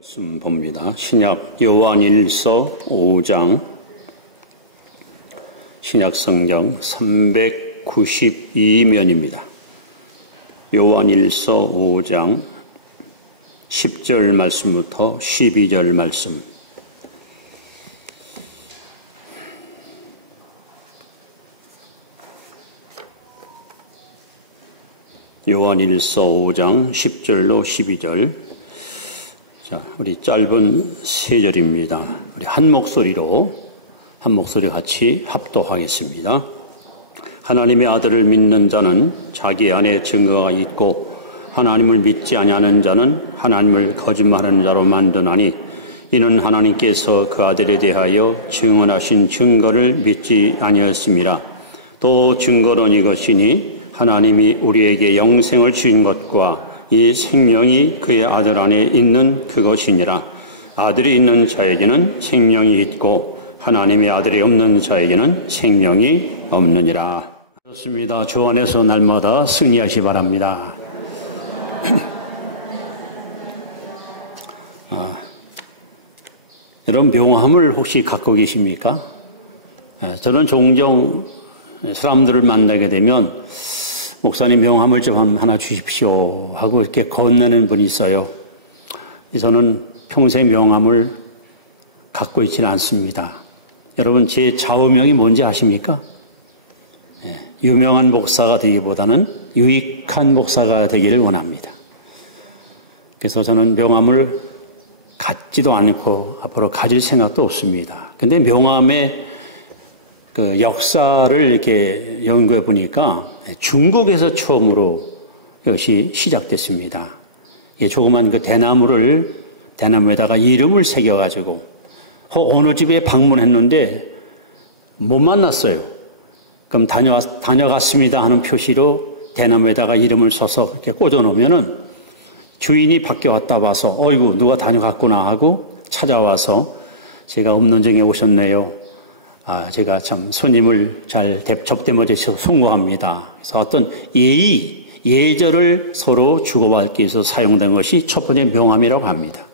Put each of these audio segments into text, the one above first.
말씀 봅니다. 신약 요한일서 5장 신약 성경 392면입니다. 요한일서 5장 10절 말씀부터 12절 말씀. 요한일서 5장 10절로 12절. 자, 우리 짧은 세 절입니다. 우리 한 목소리 같이 합독하겠습니다. 하나님의 아들을 믿는 자는 자기 안에 증거가 있고 하나님을 믿지 아니하는 자는 하나님을 거짓말하는 자로 만드나니 이는 하나님께서 그 아들에 대하여 증언하신 증거를 믿지 아니하였습니다. 또 증거는 이것이니 하나님이 우리에게 영생을 주신 것과 이 생명이 그의 아들 안에 있는 그것이니라. 아들이 있는 자에게는 생명이 있고 하나님의 아들이 없는 자에게는 생명이 없느니라. 그렇습니다. 주 안에서 날마다 승리하시 바랍니다. 여러분, 명함을 혹시 갖고 계십니까? 저는 종종 사람들을 만나게 되면 목사님 명함을 좀 하나 주십시오 하고 이렇게 건네는 분이 있어요. 저는 평생 명함을 갖고 있지는 않습니다. 여러분, 제 좌우명이 뭔지 아십니까? 유명한 목사가 되기보다는 유익한 목사가 되기를 원합니다. 그래서 저는 명함을 갖지도 않고 앞으로 가질 생각도 없습니다. 근데 명함의 그 역사를 이렇게 연구해 보니까 중국에서 처음으로 이것이 시작됐습니다. 조그만 그 대나무에다가 이름을 새겨가지고 어느 집에 방문했는데 못 만났어요. 그럼 다녀갔습니다 하는 표시로 대나무에다가 이름을 써서 이렇게 꽂아놓으면은 주인이 밖에 왔다 봐서 어이구 누가 다녀갔구나 하고 찾아와서 제가 없는 중에 오셨네요. 제가 참 손님을 잘 접대 못해서 송구합니다. 그래서 어떤 예절을 서로 주고받기 위해서 사용된 것이 첫 번째 명함이라고 합니다.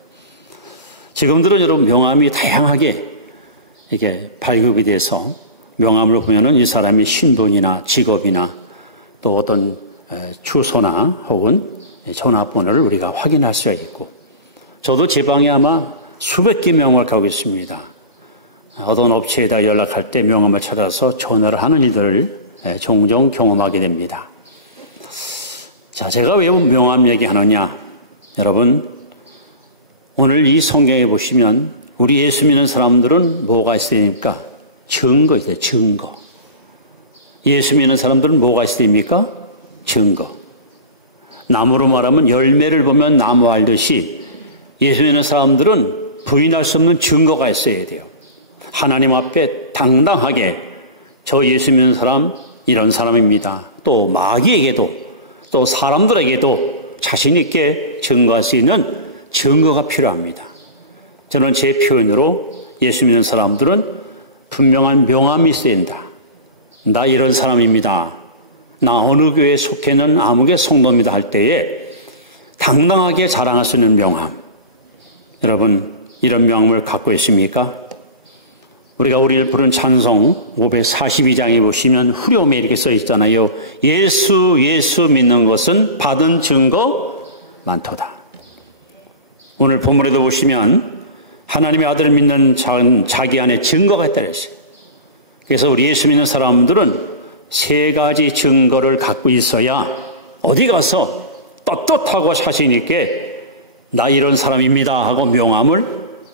지금들은 여러분 명함이 다양하게 이게 발급이 돼서 명함을 보면은 이 사람이 신분이나 직업이나 또 어떤 주소나 혹은 전화번호를 우리가 확인할 수가 있고, 저도 제 방에 아마 수백 개 명함을 갖고 있습니다. 어떤 업체에다 연락할 때 명함을 찾아서 전화를 하는 일들을 종종 경험하게 됩니다. 자, 제가 왜 명함 얘기하느냐? 여러분, 오늘 이 성경에 보시면 우리 예수 믿는 사람들은 뭐가 있어야 됩니까? 증거 있어요, 증거. 예수 믿는 사람들은 뭐가 있어야 됩니까? 증거. 나무로 말하면 열매를 보면 나무 알듯이 예수 믿는 사람들은 부인할 수 없는 증거가 있어야 돼요. 하나님 앞에 당당하게 저 예수 믿는 사람 이런 사람입니다. 또 마귀에게도 또 사람들에게도 자신 있게 증거할 수 있는 증거가 필요합니다. 저는 제 표현으로 예수 믿는 사람들은 분명한 명함이 있어야 된다. 나 이런 사람입니다. 나 어느 교회에 속해 있는 아무개 성도입니다 할 때에 당당하게 자랑할 수 있는 명함. 여러분, 이런 명함을 갖고 있습니까? 우리가 우리를 부른 찬송 542장에 보시면 후렴에 이렇게 써 있잖아요. 예수 믿는 것은 받은 증거 많도다. 오늘 본문에도 보시면 하나님의 아들을 믿는 자기 안에 증거가 있다 그랬어요. 그래서 우리 예수 믿는 사람들은 세 가지 증거를 갖고 있어야 어디 가서 떳떳하고 자신 있게 나 이런 사람입니다 하고 명함을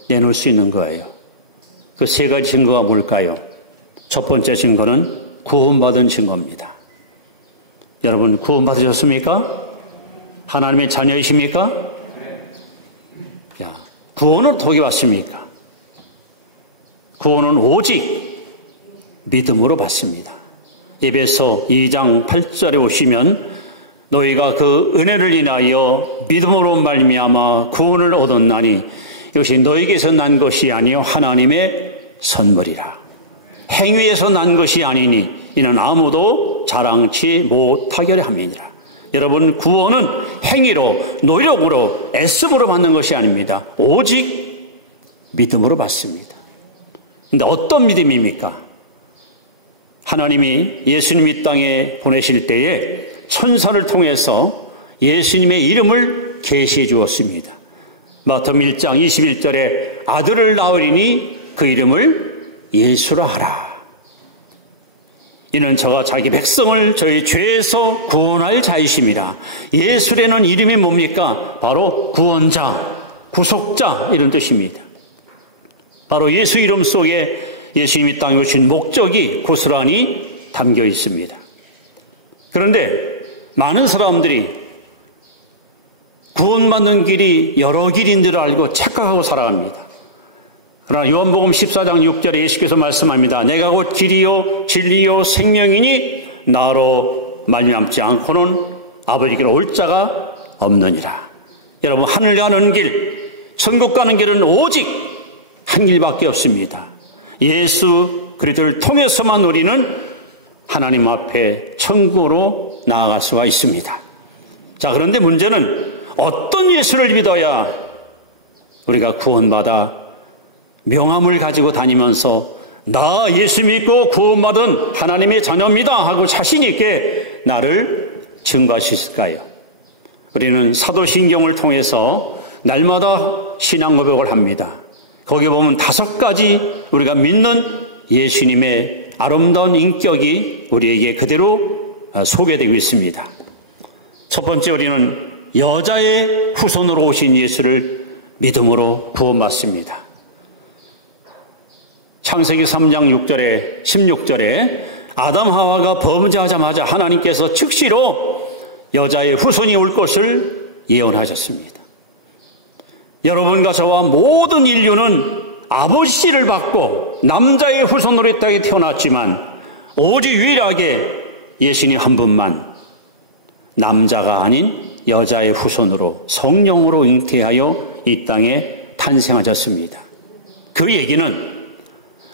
내놓을 수 있는 거예요. 그 세 가지 증거가 뭘까요? 첫 번째 증거는 구원받은 증거입니다. 여러분, 구원받으셨습니까? 하나님의 자녀이십니까? 자, 구원은 어떻게 받습니까? 구원은 오직 믿음으로 받습니다. 에베소 2장 8절에 오시면 너희가 그 은혜를 인하여 믿음으로 말미암아 구원을 얻었나니 이것이 너희에게서 난 것이 아니요 하나님의 선물이라. 행위에서 난 것이 아니니 이는 아무도 자랑치 못하게 함이니라. 여러분, 구원은 행위로, 노력으로, 애씀으로 받는 것이 아닙니다. 오직 믿음으로 받습니다. 근데 어떤 믿음입니까? 하나님이 예수님 이 땅에 보내실 때에 천사를 통해서 예수님의 이름을 계시해 주었습니다. 마태복음 1장 21절에 아들을 낳으리니 그 이름을 예수라 하라. 이는 저가 자기 백성을 저희 죄에서 구원할 자이심이라. 예수라는 이름이 뭡니까? 바로 구원자, 구속자 이런 뜻입니다. 바로 예수 이름 속에 예수님이 땅에 오신 목적이 고스란히 담겨 있습니다. 그런데 많은 사람들이 구원받는 길이 여러 길인 줄 알고 착각하고 살아갑니다. 그러나 요한복음 14장 6절에 예수께서 말씀합니다. 내가 곧 길이요 진리요 생명이니 나로 말미암지 않고는 아버지께로 올 자가 없느니라. 여러분, 하늘 가는 길, 천국 가는 길은 오직 한 길밖에 없습니다. 예수 그리스도를 통해서만 우리는 하나님 앞에 천국으로 나아갈 수가 있습니다. 자, 그런데 문제는 어떤 예수를 믿어야 우리가 구원받아 명함을 가지고 다니면서 나 예수 믿고 구원받은 하나님의 자녀입니다 하고 자신 있게 나를 증거할 수 있을까요? 우리는 사도신경을 통해서 날마다 신앙 고백을 합니다. 거기 보면 5가지 우리가 믿는 예수님의 아름다운 인격이 우리에게 그대로 소개되고 있습니다. 첫 번째, 우리는 여자의 후손으로 오신 예수를 믿음으로 구원받습니다. 창세기 3장 6절에 16절에 아담 하와가 범죄하자마자 하나님께서 즉시로 여자의 후손이 올 것을 예언하셨습니다. 여러분과 저와 모든 인류는 아버지 씨를 받고 남자의 후손으로 이 땅에 태어났지만 오직 유일하게 예수님 한 분만 남자가 아닌 여자의 후손으로 성령으로 잉태하여 이 땅에 탄생하셨습니다. 그 얘기는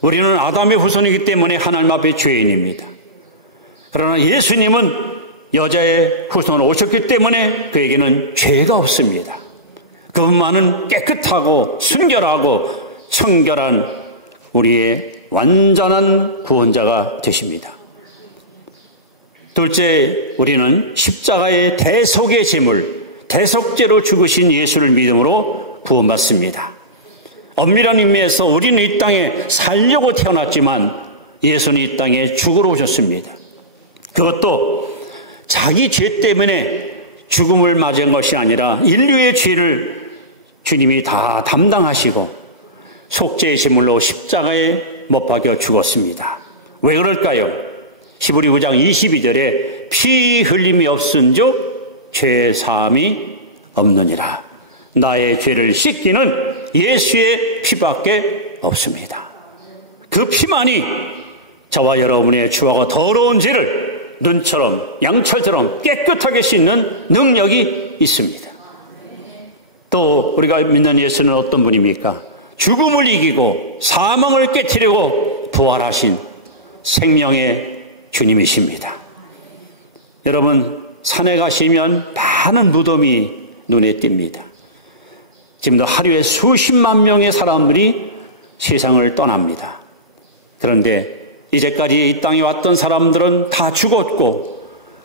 우리는 아담의 후손이기 때문에 하나님 앞에 죄인입니다. 그러나 예수님은 여자의 후손으로 오셨기 때문에 그에게는 죄가 없습니다. 그분만은 깨끗하고 순결하고 청결한 우리의 완전한 구원자가 되십니다. 둘째, 우리는 십자가의 대속의 제물, 대속제로 죽으신 예수를 믿음으로 구원받습니다. 엄밀한 의미에서 우리는 이 땅에 살려고 태어났지만 예수는 이 땅에 죽으러 오셨습니다. 그것도 자기 죄 때문에 죽음을 맞은 것이 아니라 인류의 죄를 주님이 다 담당하시고 속죄의 제물로 십자가에 못 박여 죽었습니다. 왜 그럴까요? 히브리 9장 22절에 피 흘림이 없은즉 죄 사함이 없느니라. 나의 죄를 씻기는 예수의 피밖에 없습니다. 그 피만이 저와 여러분의 주하고 더러운 죄를 눈처럼 양철처럼 깨끗하게 씻는 능력이 있습니다. 또 우리가 믿는 예수는 어떤 분입니까? 죽음을 이기고 사망을 깨트리고 부활하신 생명의 주님이십니다. 여러분, 산에 가시면 많은 무덤이 눈에 띕니다. 지금도 하루에 수십만 명의 사람들이 세상을 떠납니다. 그런데 이제까지 이 땅에 왔던 사람들은 다 죽었고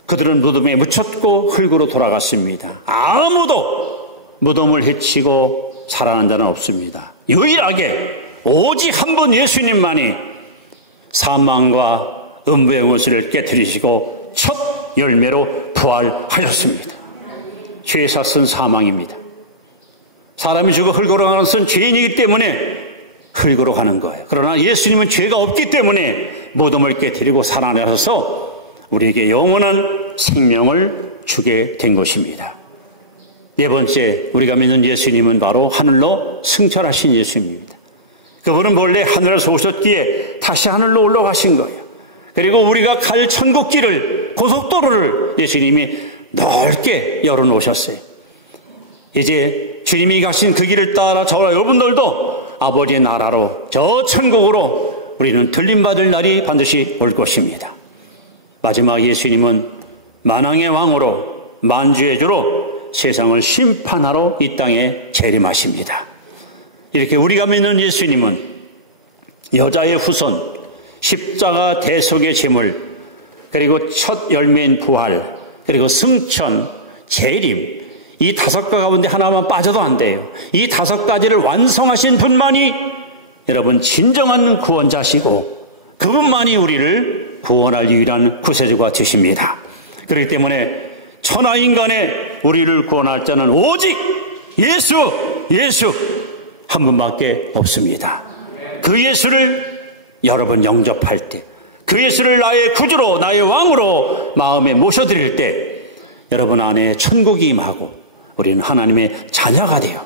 그들은 무덤에 묻혔고 흙으로 돌아갔습니다. 아무도 무덤을 헤치고 살아난 자는 없습니다. 유일하게 오직 한 분 예수님만이 사망과 음부의 원수를 깨뜨리시고 첫 열매로 부활하셨습니다. 죄의 삭은 사망입니다. 사람이 죽어 흙으로 가는 것은 죄인이기 때문에 흙으로 가는 거예요. 그러나 예수님은 죄가 없기 때문에 무덤을 깨뜨리고 살아나셔서 우리에게 영원한 생명을 주게 된 것입니다. 네 번째, 우리가 믿는 예수님은 바로 하늘로 승천하신 예수님입니다. 그분은 본래 하늘에서 오셨기에 다시 하늘로 올라가신 거예요. 그리고 우리가 갈 천국길을, 고속도로를 예수님이 넓게 열어놓으셨어요. 이제 주님이 가신 그 길을 따라 저와 여러분들도 아버지의 나라로, 저 천국으로 우리는 들림받을 날이 반드시 올 것입니다. 마지막 예수님은 만왕의 왕으로 만주의 주로 세상을 심판하러 이 땅에 재림하십니다. 이렇게 우리가 믿는 예수님은 여자의 후손, 십자가 대속의 제물, 그리고 첫 열매인 부활, 그리고 승천, 재림, 이 5가지 가운데 하나만 빠져도 안 돼요. 이 5가지를 완성하신 분만이 여러분 진정한 구원자시고 그분만이 우리를 구원할 유일한 구세주가 되십니다. 그렇기 때문에 천하인간의 우리를 구원할 자는 오직 예수 한 분밖에 없습니다. 그 예수를 여러분 영접할 때, 그 예수를 나의 구주로 나의 왕으로 마음에 모셔드릴 때 여러분 안에 천국이 임하고 우리는 하나님의 자녀가 돼요.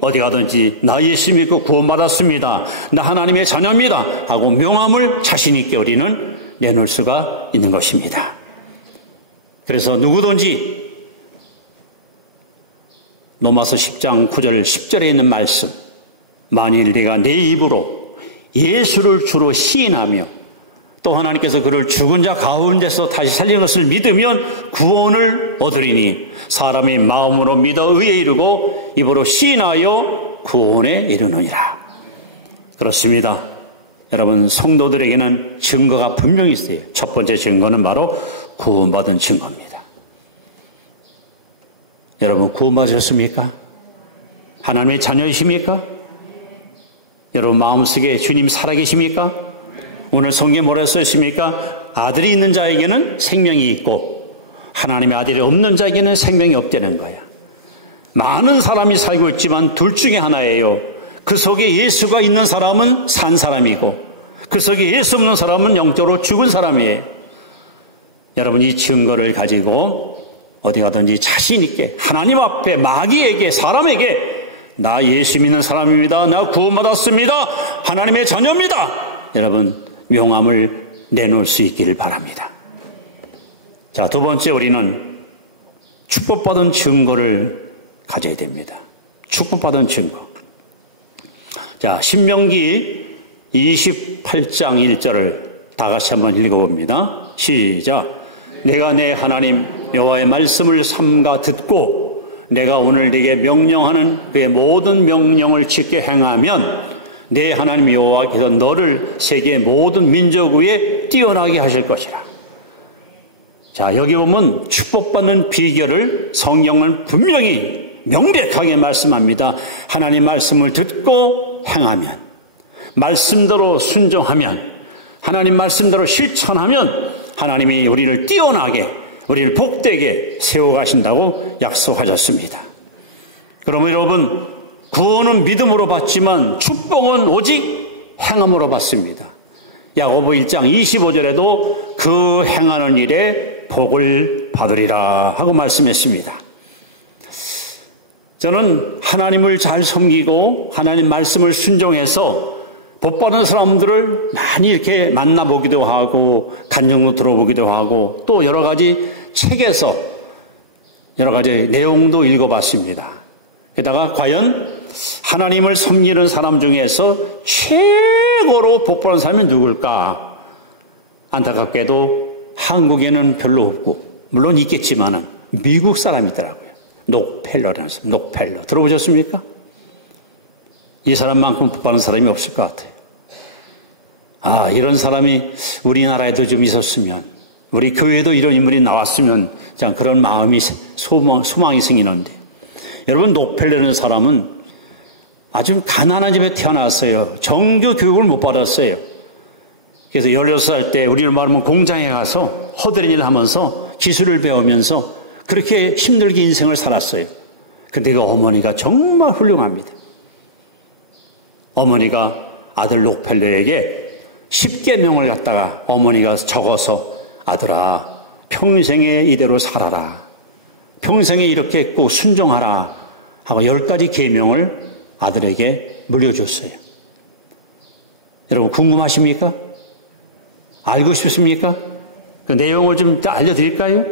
어디 가든지 나 예수 믿고 구원받았습니다, 나 하나님의 자녀입니다 하고 명함을 자신 있게 우리는 내놓을 수가 있는 것입니다. 그래서 누구든지 로마서 10장 9절 10절에 있는 말씀, 만일 네가 내 입으로 예수를 주로 시인하며 또 하나님께서 그를 죽은 자 가운데서 다시 살린 것을 믿으면 구원을 얻으리니 사람이 마음으로 믿어 의에 이르고 입으로 시인하여 구원에 이르느니라. 그렇습니다. 여러분, 성도들에게는 증거가 분명히 있어요. 첫 번째 증거는 바로 구원받은 증거입니다. 여러분, 구원받으셨습니까? 하나님의 자녀이십니까? 여러분 마음속에 주님 살아계십니까? 오늘 성경에 뭐라 써있습니까? 아들이 있는 자에게는 생명이 있고 하나님의 아들이 없는 자에게는 생명이 없다는 거야. 많은 사람이 살고 있지만 둘 중에 하나예요. 그 속에 예수가 있는 사람은 산 사람이고 그 속에 예수 없는 사람은 영적으로 죽은 사람이에요. 여러분, 이 증거를 가지고 어디 가든지 자신 있게 하나님 앞에 마귀에게 사람에게 나 예수 믿는 사람입니다, 나 구원받았습니다, 하나님의 자녀입니다, 여러분 명함을 내놓을 수 있기를 바랍니다. 자, 두 번째, 우리는 축복받은 증거를 가져야 됩니다. 축복받은 증거. 자, 신명기 28장 1절을 다 같이 한번 읽어봅니다. 시작. 내가 내 하나님 여호와의 말씀을 삼가 듣고 내가 오늘 네게 명령하는 그의 모든 명령을 지켜 행하면 내 하나님 여호와께서 너를 세계 모든 민족 위에 뛰어나게 하실 것이라. 자, 여기 보면 축복받는 비결을 성경은 분명히 명백하게 말씀합니다. 하나님 말씀을 듣고 행하면, 말씀대로 순종하면, 하나님 말씀대로 실천하면 하나님이 우리를 뛰어나게, 우리를 복되게 세워가신다고 약속하셨습니다. 그러면 여러분, 구원은 믿음으로 받지만 축복은 오직 행함으로 받습니다. 야고보 1장 25절에도 그 행하는 일에 복을 받으리라 하고 말씀했습니다. 저는 하나님을 잘 섬기고 하나님 말씀을 순종해서 복받은 사람들을 많이 이렇게 만나보기도 하고 간증도 들어보기도 하고 또 여러 가지 책에서 여러 가지 내용도 읽어봤습니다. 게다가 과연 하나님을 섬기는 사람 중에서 최고로 복받은 사람이 누굴까? 안타깝게도 한국에는 별로 없고 물론 있겠지만은 미국 사람이더라고요. 록펠러라는 사람. 록펠러 들어보셨습니까? 이 사람만큼 복받은 사람이 없을 것 같아요. 아, 이런 사람이 우리나라에도 좀 있었으면, 우리 교회에도 이런 인물이 나왔으면, 그런 마음이, 소망이 생기는데. 여러분, 록펠러라는 사람은 아주 가난한 집에 태어났어요. 정규 교육을 못 받았어요. 그래서 16살 때 우리로 말하면 공장에 가서 허드렛 일을 하면서 기술을 배우면서 그렇게 힘들게 인생을 살았어요. 근데 그 어머니가 정말 훌륭합니다. 어머니가 아들 록펠러에게 10계명을 갖다가 어머니가 적어서 아들아, 평생에 이대로 살아라. 평생에 이렇게 꼭 순종하라 하고 10가지 계명을 아들에게 물려줬어요. 여러분 궁금하십니까? 알고 싶습니까? 그 내용을 좀 알려드릴까요?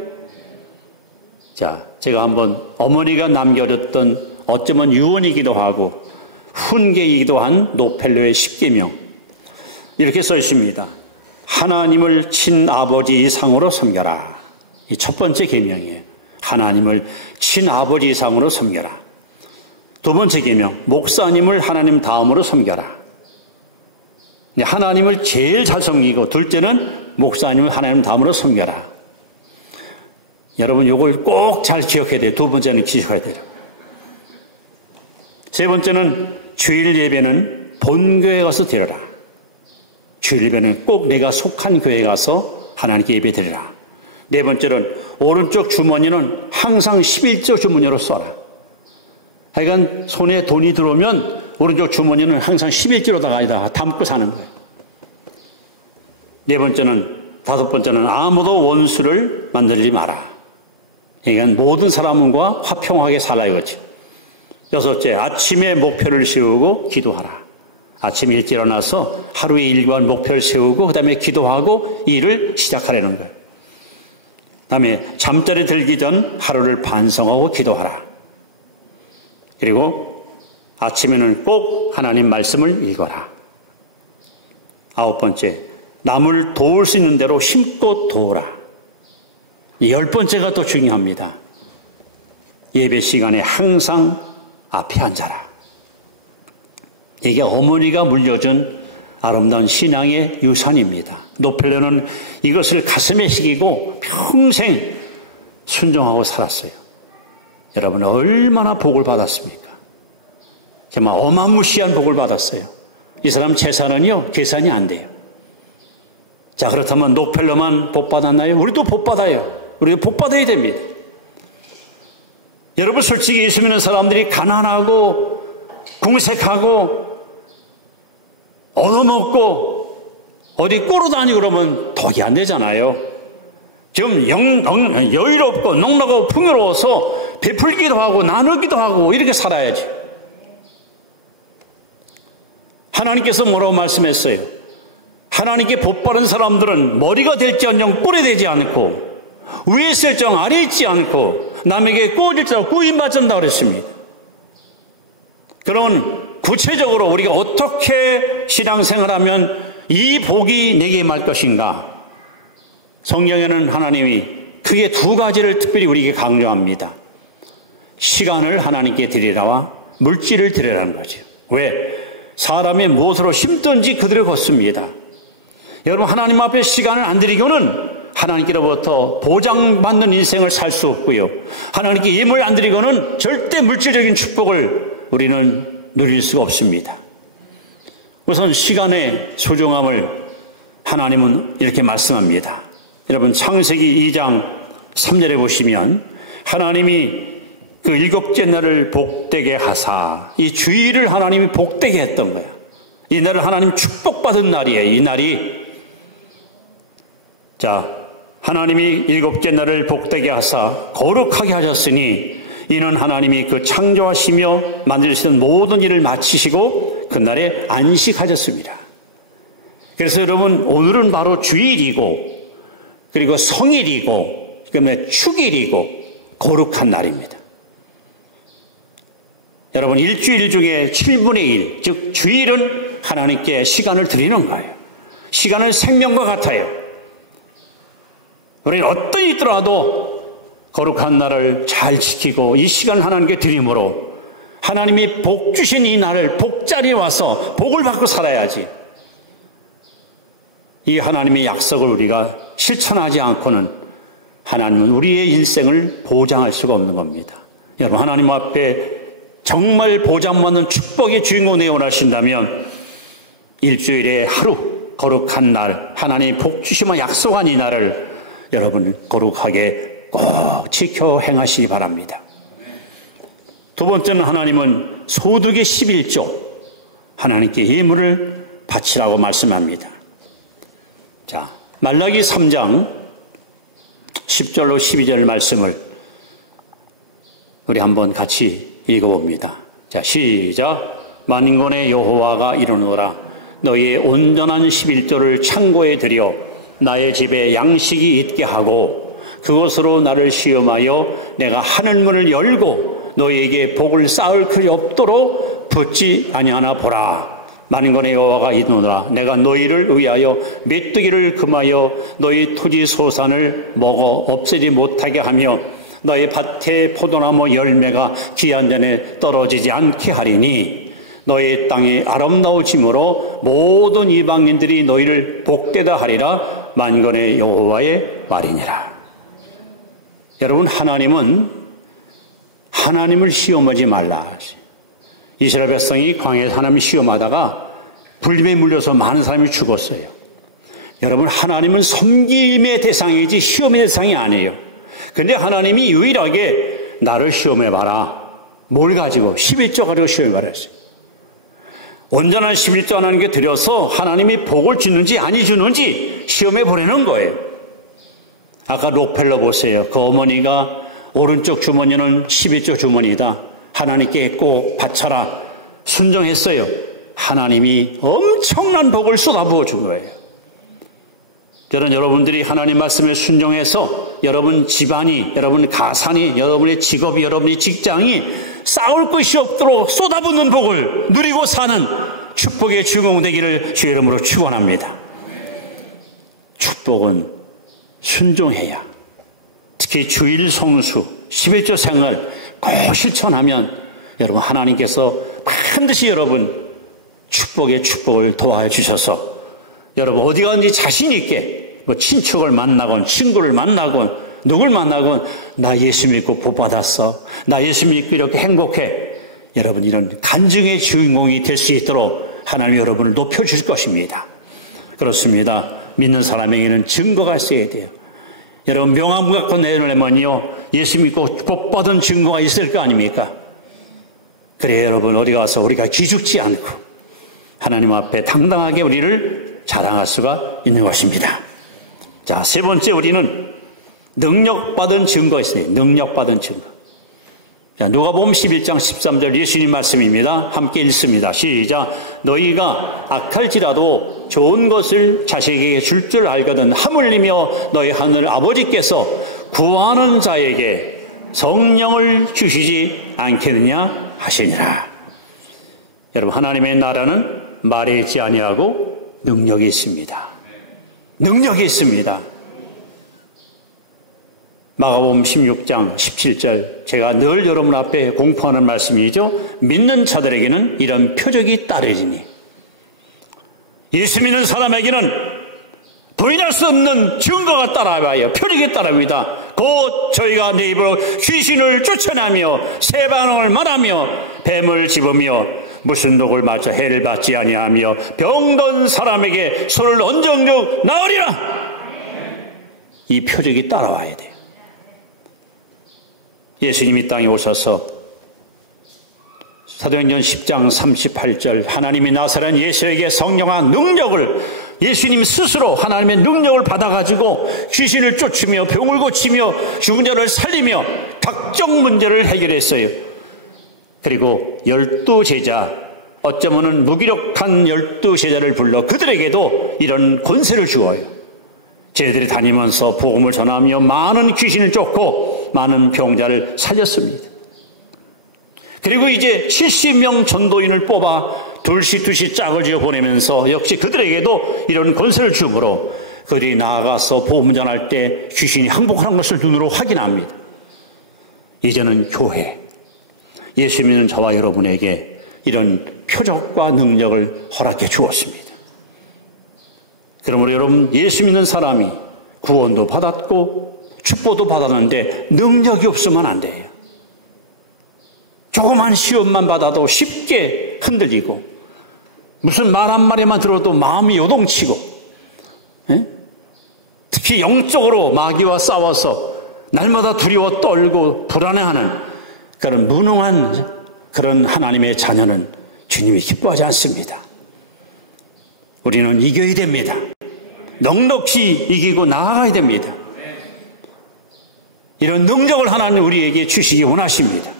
자, 제가 한번 어머니가 남겨뒀던 어쩌면 유언이기도 하고 훈계이기도 한 록펠러의 10계명 이렇게 써 있습니다. 하나님을 친아버지 이상으로 섬겨라. 이 첫 번째 계명이에요. 하나님을 친아버지 이상으로 섬겨라. 두 번째 계명, 목사님을 하나님 다음으로 섬겨라. 하나님을 제일 잘 섬기고 둘째는 목사님을 하나님 다음으로 섬겨라. 여러분 이걸 꼭 잘 기억해야 돼요. 두 번째는 기억해야 돼요. 세 번째는 주일 예배는 본교회 가서 드려라. 주일 예배는 꼭 내가 속한 교회에 가서 하나님께 예배 드리라. 네 번째는 오른쪽 주머니는 항상 11조 주머니로 써라. 하여간 손에 돈이 들어오면 오른쪽 주머니는 항상 11조로다가 담고 사는 거예요. 다섯 번째는 아무도 원수를 만들지 마라. 그러니까 모든 사람과 화평하게 살아 이거지. 여섯째, 아침에 목표를 세우고 기도하라. 아침에 일찍 일어나서 하루의 일과한 목표를 세우고 그 다음에 기도하고 일을 시작하라는 거예요. 그 다음에 잠자리 들기 전 하루를 반성하고 기도하라. 그리고 아침에는 꼭 하나님 말씀을 읽어라. 아홉 번째, 남을 도울 수 있는 대로 힘껏 도우라. 열 번째가 또 중요합니다. 예배 시간에 항상 앞에 앉아라. 이게 어머니가 물려준 아름다운 신앙의 유산입니다. 노펠레는 이것을 가슴에 새기고 평생 순종하고 살았어요. 여러분 얼마나 복을 받았습니까? 정말 어마무시한 복을 받았어요. 이 사람 재산은요 계산이 안 돼요. 자, 그렇다면 노펠러만 복 받았나요? 우리도 복 받아요. 우리도 복 받아야 됩니다. 여러분 솔직히 예수 믿는 사람들이 가난하고 궁색하고 얻어먹고 어디 꼬로다니고 그러면 덕이 안 되잖아요. 지금 여유롭고 넉넉하고 풍요로워서 베풀기도 하고 나누기도 하고 이렇게 살아야지. 하나님께서 뭐라고 말씀했어요? 하나님께 복 받은 사람들은 머리가 될지언정 뿔이 되지 않고 위에 있을정 아래에 있지 않고 남에게 꼬질지라도 꾸임 맞은다 그랬습니다. 그런 구체적으로 우리가 어떻게 신앙생활하면 이 복이 내게 임할 것인가? 성경에는 하나님이 크게 두 가지를 특별히 우리에게 강조합니다. 시간을 하나님께 드리라와 물질을 드리라는 거죠. 왜? 사람이 무엇으로 힘든지 그대로 걷습니다. 여러분 하나님 앞에 시간을 안 드리고는 하나님께로부터 보장받는 인생을 살 수 없고요. 하나님께 예물 안 드리고는 절대 물질적인 축복을 우리는 누릴 수가 없습니다. 우선 시간의 소중함을 하나님은 이렇게 말씀합니다. 여러분 창세기 2장 3절에 보시면 하나님이 그 일곱째 날을 복되게 하사 이 주일을 하나님이 복되게 했던 거예요. 이 날을 하나님 축복받은 날이에요. 이 날이 하나님이 일곱째 날을 복되게 하사 거룩하게 하셨으니 이는 하나님이 그 창조하시며 만드시던 모든 일을 마치시고 그날에 안식하셨습니다. 그래서 여러분 오늘은 바로 주일이고 그리고 성일이고 그다음에 축일이고 거룩한 날입니다. 여러분 일주일 중에 7분의 1, 즉 주일은 하나님께 시간을 드리는 거예요. 시간은 생명과 같아요. 우리는 어떤 일이 있더라도 거룩한 날을 잘 지키고 이 시간을 하나님께 드림으로 하나님이 복 주신 이 날을 복자리에 와서 복을 받고 살아야지. 이 하나님의 약속을 우리가 실천하지 않고는 하나님은 우리의 인생을 보장할 수가 없는 겁니다. 여러분 하나님 앞에 정말 보장받는 축복의 주인공이 되어 원하신다면 일주일에 하루 거룩한 날 하나님이 복 주시며 약속한 이 날을 여러분 거룩하게 꼭 지켜 행하시기 바랍니다. 두 번째는 하나님은 소득의 11조 하나님께 예물을 바치라고 말씀합니다. 자, 말라기 3장 10절로 12절 말씀을 우리 한번 같이 읽어봅니다. 자, 시작. 만군의 여호와가 이르노라. 너희의 온전한 11조를 창고에 들여 나의 집에 양식이 있게 하고 그것으로 나를 시험하여 내가 하늘문을 열고 너희에게 복을 쌓을 글이 없도록 붙지 아니하나 보라. 만군의 여호와가 이르노라. 내가 너희를 위하여 메뚜기를 금하여 너희 토지 소산을 먹어 없애지 못하게 하며 너희 밭에 포도나무 열매가 기한 전에 떨어지지 않게 하리니 너희 땅이 아름다워짐으로 모든 이방인들이 너희를 복되다 하리라. 만군의 여호와의 말이니라. 여러분, 하나님을 시험하지 말라. 이스라엘 백성이 광야에서 하나님을 시험하다가 불림에 물려서 많은 사람이 죽었어요. 여러분, 하나님은 섬김의 대상이지 시험의 대상이 아니에요. 근데 하나님이 유일하게 나를 시험해봐라. 뭘 가지고? 11조 가지고 시험해봐라 했어요. 온전한 11조 하나님께 드려서 하나님이 복을 주는지 아니 주는지 시험해보라는 거예요. 아까 록펠러 보세요. 그 어머니가 오른쪽 주머니는 11조 주머니다. 하나님께 꼭 바쳐라. 순종했어요. 하나님이 엄청난 복을 쏟아부어 준 거예요. 저는 여러분들이 하나님 말씀에 순종해서 여러분 집안이, 여러분 가산이, 여러분의 직업이, 여러분의 직장이 싸울 것이 없도록 쏟아붓는 복을 누리고 사는 축복의 주인공 되기를 주의 이름으로 축원합니다. 축복은 순종해야, 특히 주일 성수, 11조 생활 꼭 실천하면 여러분 하나님께서 반드시 여러분 축복의 축복을 도와주셔서 여러분 어디 가든지 자신 있게 뭐 친척을 만나건 친구를 만나건 누굴 만나건 나 예수 믿고 복 받았어. 나 예수 믿고 이렇게 행복해. 여러분 이런 간증의 주인공이 될 수 있도록 하나님 여러분을 높여줄 것입니다. 그렇습니다. 믿는 사람에게는 증거가 있어야 돼요. 여러분 명함 갖고 내놓으면요 예수 믿고 복 받은 증거가 있을 거 아닙니까? 그래 여러분 어디 가서 우리가 기죽지 않고 하나님 앞에 당당하게 우리를 자랑할 수가 있는 것입니다. 자, 세 번째 우리는 능력받은 증거 있습니다. 능력받은 증거. 자, 누가복음 11장 13절 예수님 말씀입니다. 함께 읽습니다. 시작. 너희가 악할지라도 좋은 것을 자식에게 줄 줄 알거든 하물리며 너희 하늘 아버지께서 구하는 자에게 성령을 주시지 않겠느냐 하시니라. 여러분 하나님의 나라는 말에 있지 아니하고 능력이 있습니다. 능력이 있습니다. 마가복음 16장 17절 제가 늘 여러분 앞에 공포하는 말씀이죠. 믿는 자들에게는 이런 표적이 따르리니 예수 믿는 사람에게는 부인할 수 없는 증거가 따라와요. 표적이 따릅니다. 곧 저희가 내 입으로 귀신을 쫓아내며 새 반응을 말하며 뱀을 집으며 무슨 독을 맞아 해를 받지 아니하며 병든 사람에게 손을 얹은 즉 나으리라. 이 표적이 따라와야 돼요. 예수님이 땅에 오셔서 사도행전 10장 38절 하나님이 나사렛 예수에게 성령과 능력을 예수님 스스로 하나님의 능력을 받아가지고 귀신을 쫓으며 병을 고치며 죽은 자를 살리며 각종 문제를 해결했어요. 그리고 12제자 어쩌면은 무기력한 12제자를 불러 그들에게도 이런 권세를 주어요. 쟤들이 다니면서 복음을 전하며 많은 귀신을 쫓고 많은 병자를 살렸습니다. 그리고 이제 70명 전도인을 뽑아 둘씩 짝을 지어 보내면서 역시 그들에게도 이런 권세를 주므로 그들이 나아가서 복음 전할 때 귀신이 항복하는 것을 눈으로 확인합니다. 이제는 교회, 예수 믿는 저와 여러분에게 이런 표적과 능력을 허락해 주었습니다. 그러므로 여러분 예수 믿는 사람이 구원도 받았고 축복도 받았는데 능력이 없으면 안 돼요. 조그만 시험만 받아도 쉽게 흔들리고 무슨 말 한마디만 들어도 마음이 요동치고 특히 영적으로 마귀와 싸워서 날마다 두려워 떨고 불안해하는 그런 무능한 그런 하나님의 자녀는 주님이 기뻐하지 않습니다. 우리는 이겨야 됩니다. 넉넉히 이기고 나아가야 됩니다. 이런 능력을 하나님 우리에게 주시기 원하십니다.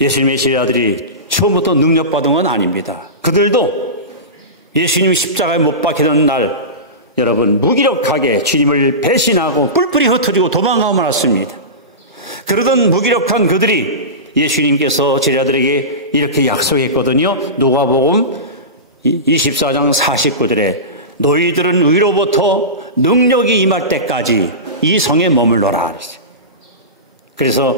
예수님의 제자들이 처음부터 능력받은 건 아닙니다. 그들도 예수님이 십자가에 못 박히던 날 여러분 무기력하게 주님을 배신하고 뿔뿔이 흩어지고 도망가고 말았습니다. 그러던 무기력한 그들이 예수님께서 제자들에게 이렇게 약속했거든요. 누가복음 24장 49절에 너희들은 위로부터 능력이 임할 때까지 이 성에 머물러라. 그래서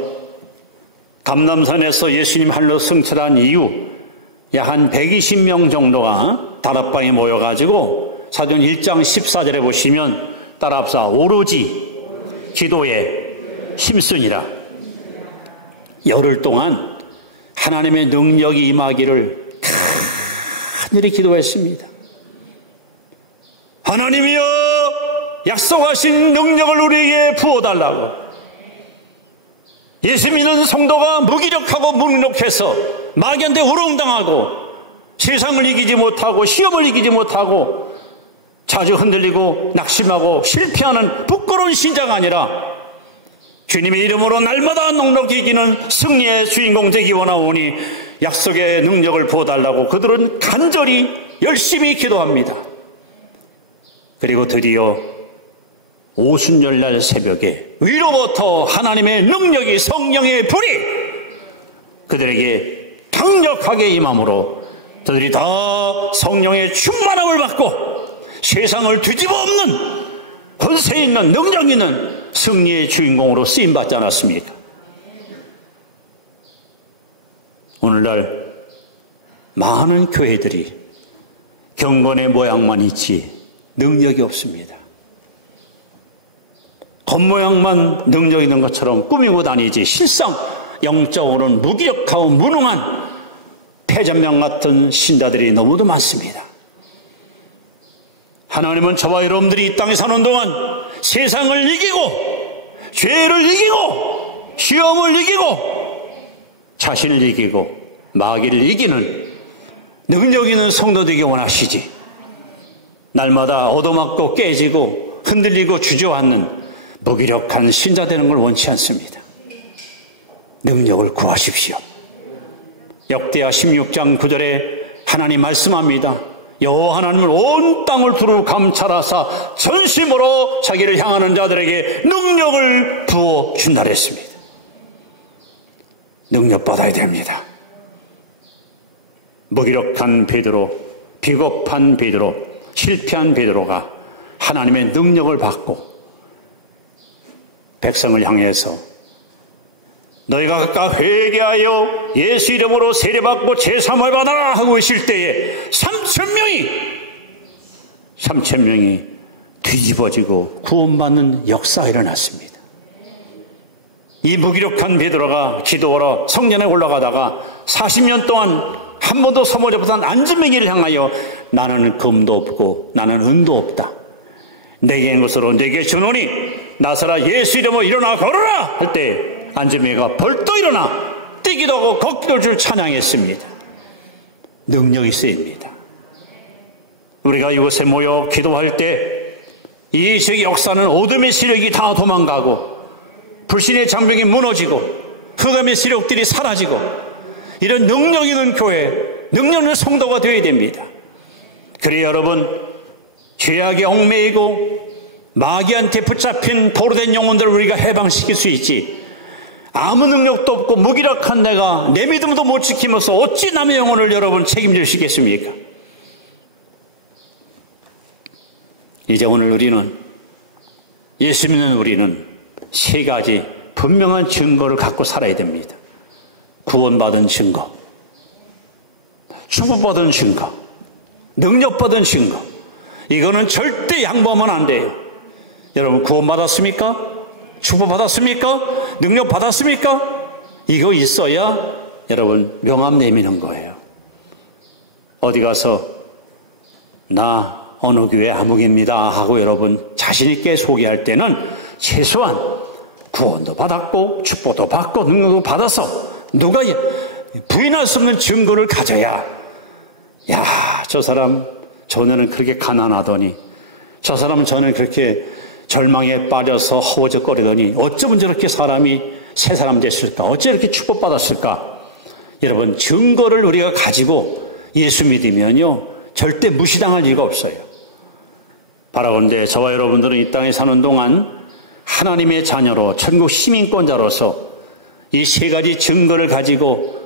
감람산에서 예수님 하늘로 승천한 이후 약 한 120명 정도가 다락방에 모여가지고 사도행 1장 14절에 보시면 따라합시다. 오로지 기도에 힘쓰니라. 열흘 동안 하나님의 능력이 임하기를 간절히 기도했습니다. 하나님이여, 약속하신 능력을 우리에게 부어달라고. 예수 믿는 성도가 무기력하고 무능력해서 마귀한테 우롱당하고 세상을 이기지 못하고 시험을 이기지 못하고 자주 흔들리고 낙심하고 실패하는 부끄러운 신자가 아니라 주님의 이름으로 날마다 넉넉히 이기는 승리의 주인공 되기 원하오니 약속의 능력을 부어달라고 그들은 간절히 열심히 기도합니다. 그리고 드디어 오순절날 새벽에 위로부터 하나님의 능력이, 성령의 불이 그들에게 강력하게 임함으로 그들이 다 성령의 충만함을 받고 세상을 뒤집어 엎는 권세 있는, 능력 있는 승리의 주인공으로 쓰임받지 않았습니까? 오늘날 많은 교회들이 경건의 모양만 있지 능력이 없습니다. 겉모양만 능력 있는 것처럼 꾸미고 다니지 실상 영적으로는 무기력하고 무능한 폐전명 같은 신자들이 너무도 많습니다. 하나님은 저와 여러분들이 이 땅에 사는 동안 세상을 이기고 죄를 이기고 시험을 이기고 자신을 이기고 마귀를 이기는 능력 있는 성도 되기 원하시지, 날마다 얻어맞고 깨지고 흔들리고 주저앉는 무기력한 신자 되는 걸 원치 않습니다. 능력을 구하십시오. 역대하 16장 9절에 하나님 말씀합니다. 여호와 하나님을 온 땅을 두루 감찰하사 전심으로 자기를 향하는 자들에게 능력을 부어 준다 했습니다. 능력 받아야 됩니다. 무기력한 베드로, 비겁한 베드로, 실패한 베드로가 하나님의 능력을 받고 백성을 향해서 너희가 각각 회개하여 예수 이름으로 세례받고 제사함을 받아라 하고 있을 때에 3,000명이 뒤집어지고 구원받는 역사가 일어났습니다. 이 무기력한 베드로가 기도하러 성전에 올라가다가 40년 동안 한 번도 사모하지 못한 안진뱅이를 향하여 나는 금도 없고 나는 은도 없다, 내게 있는 것으로 내게 주노니 나사라 예수 이름으로 일어나 걸어라 할 때 안진뱅이가 벌떡 일어나 뛰기도 하고 걷기도 할 줄 찬양했습니다. 능력이 쓰입니다. 우리가 이곳에 모여 기도할 때 이 지역의 역사는 어둠의 세력이 다 도망가고 불신의 장벽이 무너지고 흑암의 세력들이 사라지고 이런 능력 있는 교회, 능력 있는 성도가 되어야 됩니다. 그래야 여러분, 죄악에 얽매이고 마귀한테 붙잡힌 포로된 영혼들을 우리가 해방시킬 수 있지, 아무 능력도 없고 무기력한 내가 내 믿음도 못 지키면서 어찌 남의 영혼을 여러분 책임질 수 있겠습니까? 이제 오늘 우리는, 예수 믿는 우리는 세 가지 분명한 증거를 갖고 살아야 됩니다. 구원받은 증거, 축복받은 증거, 능력받은 증거. 이거는 절대 양보하면 안 돼요. 여러분 구원받았습니까? 축복받았습니까? 능력받았습니까? 이거 있어야 여러분 명함 내미는 거예요. 어디 가서 나 어느 교회 아무개입니다 하고 여러분 자신 있게 소개할 때는 최소한 구원도 받았고 축복도 받고 능력도 받아서 누가 부인할 수 없는 증거를 가져야, 야, 저 사람 전에는 그렇게 가난하더니, 저 사람 전에 그렇게 절망에 빠져서 허우적거리더니 어쩌면 저렇게 사람이 새 사람 됐을까, 어째 이렇게 축복받았을까. 여러분 증거를 우리가 가지고 예수 믿으면요 절대 무시당할 리가 없어요. 바라건대 저와 여러분들은 이 땅에 사는 동안 하나님의 자녀로 천국 시민권자로서 이 세 가지 증거를 가지고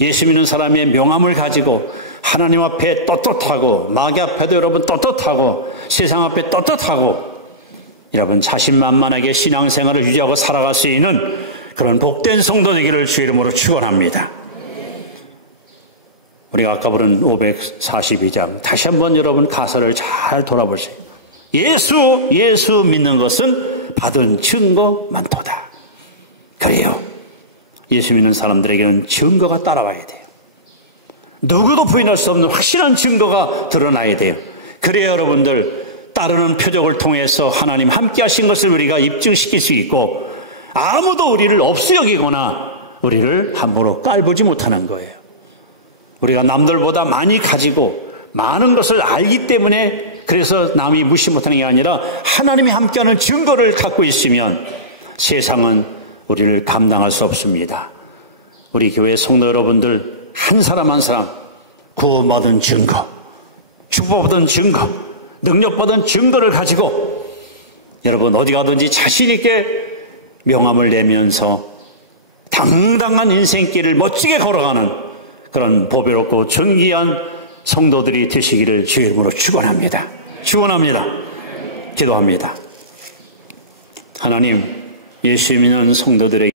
예수 믿는 사람의 명함을 가지고 하나님 앞에 떳떳하고 마귀 앞에도 여러분 떳떳하고 세상 앞에 떳떳하고 여러분 자신만만하게 신앙생활을 유지하고 살아갈 수 있는 그런 복된 성도 되기를 주 이름으로 축원합니다. 우리가 아까 부른 542장 다시 한번 여러분 가사를 잘 돌아보세요. 예수 믿는 것은 받은 증거 많도다. 그래요. 예수 믿는 사람들에게는 증거가 따라와야 돼요. 누구도 부인할 수 없는 확실한 증거가 드러나야 돼요. 그래야 여러분들 따르는 표적을 통해서 하나님 함께 하신 것을 우리가 입증시킬 수 있고 아무도 우리를 없이 여기거나 우리를 함부로 깔보지 못하는 거예요. 우리가 남들보다 많이 가지고 많은 것을 알기 때문에 그래서 남이 무시 못하는 게 아니라 하나님이 함께하는 증거를 갖고 있으면 세상은 우리를 감당할 수 없습니다. 우리 교회 성도 여러분들 한 사람 한 사람 구원받은 증거, 축복받은 증거, 능력받은 증거를 가지고 여러분 어디 가든지 자신 있게 명함을 내면서 당당한 인생길을 멋지게 걸어가는 그런 보배롭고 존귀한 성도들이 되시기를 주의 이름으로 축원합니다. 축원합니다. 기도합니다. 하나님, 예수 믿는 성도들에게